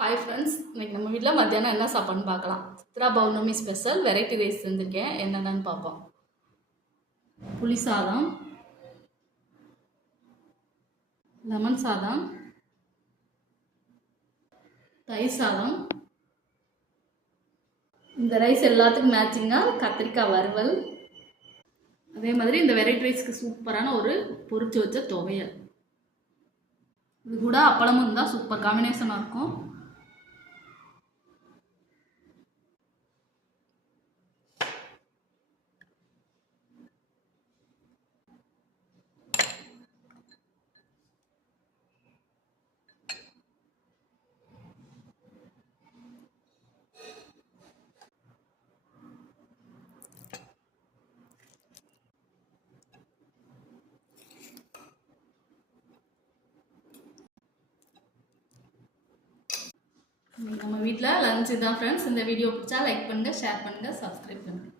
Hi friends, இன்றைக்கி நம்ம வீட்டில் மத்தியானம் என்ன சாப்பாடுன்னு பார்க்கலாம். Chitra Pournami special variety rice செஞ்சுருக்கேன். என்னென்னு பார்ப்போம். புளி சாதம், லெமன் சாதம், தயிர் சாதம். இந்த ரைஸ் எல்லாத்துக்கும் மேட்சிங்காக கத்திரிக்காய் வறுவல். அதே மாதிரி இந்த வெரைட்டி ரைஸ்க்கு சூப்பரான ஒரு பொரிச்சு வச்ச துவையல். இது கூட அப்பளமும் இருந்தால் சூப்பர் காம்பினேஷனாக இருக்கும். நம்ம வீட்டில் லஞ்ச் தான் ஃப்ரெண்ட்ஸ். இந்த வீடியோ பிடிச்சா லைக் பண்ணுங்கள், ஷேர் பண்ணுங்கள், சப்ஸ்கிரைப் பண்ணுங்கள்.